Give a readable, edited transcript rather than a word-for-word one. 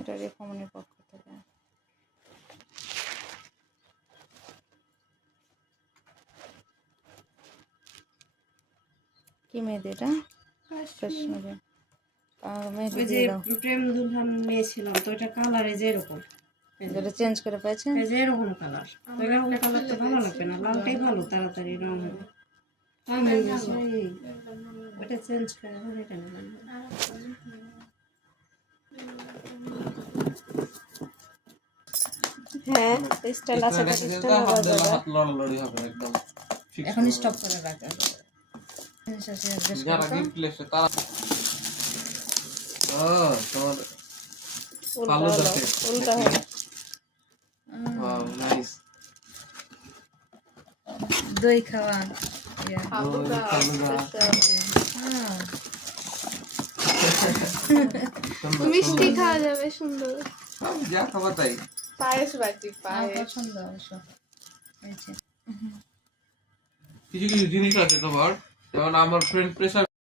এটা রেখমনের পক্ষ থেকে। কি মেহেদি এটা? কাশ্মীরি। মেহেদি দিয়ে দাও। প্রেম দুলহান নিয়েছিলাম তো, এটা কালারে যেরকম, যেটা চেঞ্জ করে পাইছেন, যেরকম কালার, এরকম কালার তো ভালো লাগবে না, লালটাই ভালো, তাড়াতাড়ি রং হবে। ওটা চেঞ্জ করে এটা নিলাম। হ্যাঁ স্টাইল আছে, স্টাইল হবে একদম। এখন স্টপ করে রাখা যারা গিফট লেছে তারা তোমার ভালো দেখে উল্টা হয়। Wow nice. দই খাওয়া মিষ্টি খাওয়া যাবে সুন্দর। যা খাবার তাই। পায়েস বাটি পায়েস পছন্দ অবশ্য। কিছু কিছু জিনিস আছে তোমার, যেমন আমার ফ্রেন্ড প্রেসার